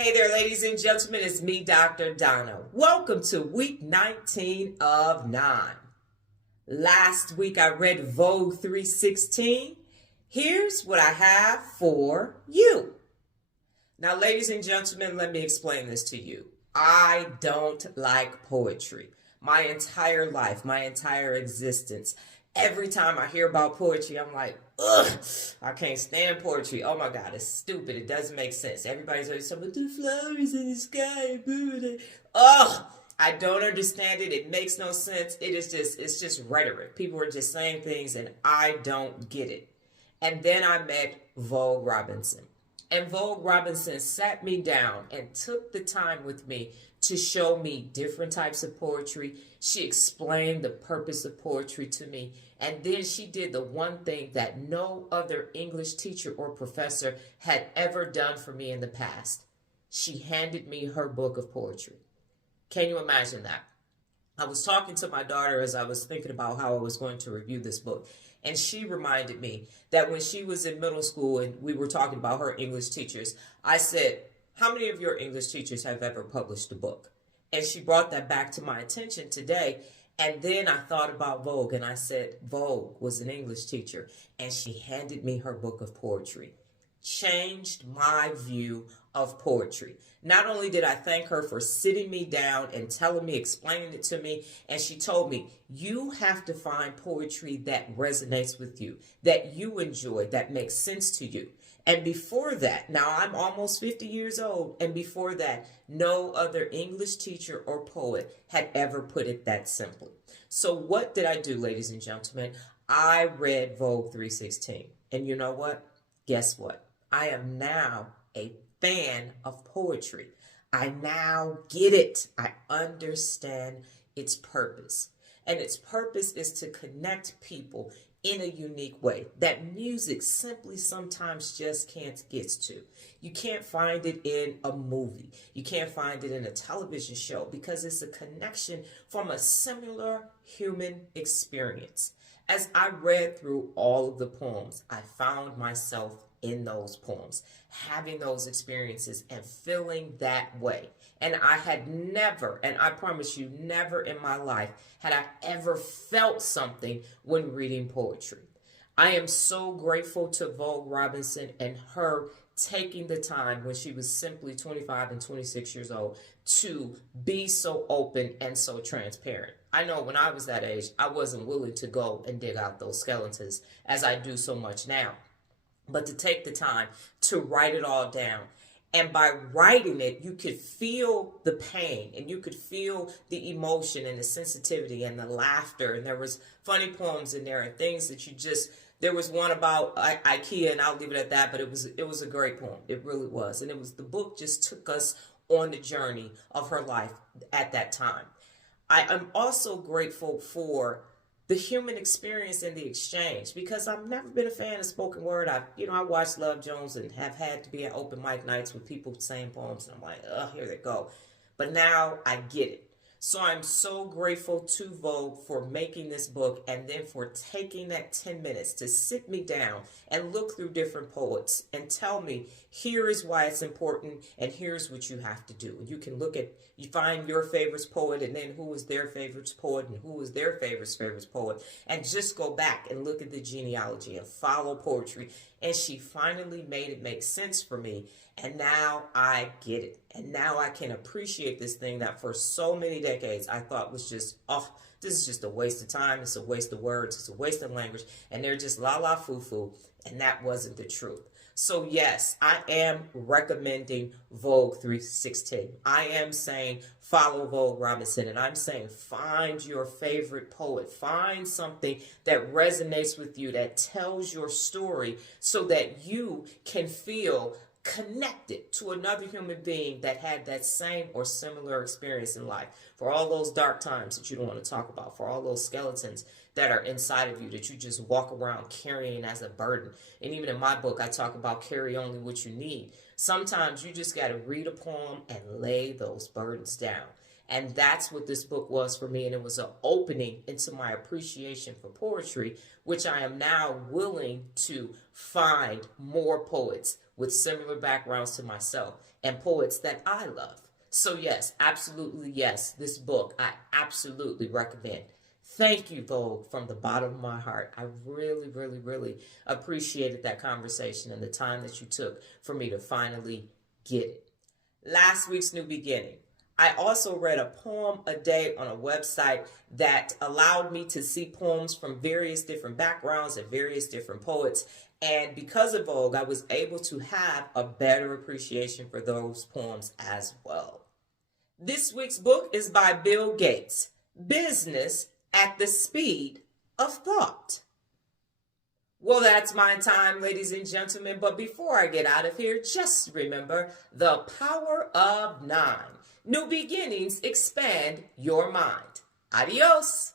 Hey there, ladies and gentlemen, it's me, Dr. Donna. Welcome to week 19 of 9. Last week I read Vogue 316. Here's what I have for you. Now, ladies and gentlemen, let me explain this to you. I don't like poetry. My entire life, my entire existence. Every time I hear about poetry, I'm like, ugh, I can't stand poetry. Oh my God, it's stupid. It doesn't make sense. Everybody's always talking about the flowers in the sky. Ugh, I don't understand it. It makes no sense. It's just rhetoric. People are just saying things and I don't get it. And then I met Vogue Robinson. And Vogue Robinson sat me down and took the time with me to show me different types of poetry. She explained the purpose of poetry to me. And then she did the one thing that no other English teacher or professor had ever done for me in the past. She handed me her book of poetry. Can you imagine that? I was talking to my daughter as I was thinking about how I was going to review this book. And she reminded me that when she was in middle school and we were talking about her English teachers, I said, how many of your English teachers have ever published a book? And she brought that back to my attention today. And then I thought about Vogue and I said, Vogue was an English teacher and she handed me her book of poetry. Changed my view of poetry. Not only did I thank her for sitting me down and telling me, explaining it to me, and she told me, you have to find poetry that resonates with you, that you enjoy, that makes sense to you. And before that, now I'm almost 50 years old, and before that, no other English teacher or poet had ever put it that simply. So what did I do, ladies and gentlemen? I read Vogue 316. And you know what? Guess what? I am now a fan of poetry. I now get it. I understand its purpose. And its purpose is to connect people in a unique way that music simply sometimes just can't get to. You can't find it in a movie. You can't find it in a television show because it's a connection from a similar human experience. As I read through all of the poems, I found myself in those poems, having those experiences and feeling that way. And I had never, and I promise you, never in my life had I ever felt something when reading poetry. I am so grateful to Vogue Robinson and her taking the time when she was simply 25 and 26 years old to be so open and so transparent. I know when I was that age, I wasn't willing to go and dig out those skeletons as I do so much now. But to take the time to write it all down. And by writing it, you could feel the pain and you could feel the emotion and the sensitivity and the laughter. And there was funny poems in there and things that you just, there was one about IKEA and I'll leave it at that, but it was a great poem. It really was. And the book just took us on the journey of her life at that time. I am also grateful for the human experience and the exchange, because I've never been a fan of spoken word. I watched Love Jones and have had to be at open mic nights with people saying poems, and I'm like, oh, here they go. But now I get it. So I'm so grateful to Vogue for making this book and then for taking that 10 minutes to sit me down and look through different poets and tell me, here is why it's important and here's what you have to do. And you can you find your favorite poet and then who was their favorite poet and who was their favorite poet, and just go back and look at the genealogy and follow poetry. And she finally made it make sense for me. And now I get it. And now I can appreciate this thing that for so many decades I thought was just, oh, this is just a waste of time. It's a waste of words. It's a waste of language. And they're just la la foo foo. And that wasn't the truth. So yes, I am recommending Vogue 316. I am saying follow Vogue Robinson. And I'm saying find your favorite poet. Find something that resonates with you, that tells your story so that you can feel connected to another human being that had that same or similar experience in life. For all those dark times that you don't want to talk about, for all those skeletons that are inside of you that you just walk around carrying as a burden. And even in my book, I talk about carry only what you need. Sometimes you just got to read a poem and lay those burdens down. And that's what this book was for me. And it was an opening into my appreciation for poetry, which I am now willing to find more poets with similar backgrounds to myself and poets that I love. So yes, absolutely yes, this book I absolutely recommend. Thank you, Vogue, from the bottom of my heart. I really, really, really appreciated that conversation and the time that you took for me to finally get it. Last week's New Beginning. I also read a poem a day on a website that allowed me to see poems from various different backgrounds and various different poets. And because of Vogue, I was able to have a better appreciation for those poems as well. This week's book is by Bill Gates, Business at the Speed of Thought. Well, that's my time, ladies and gentlemen. But before I get out of here, just remember the power of 9. New beginnings expand your mind. Adios.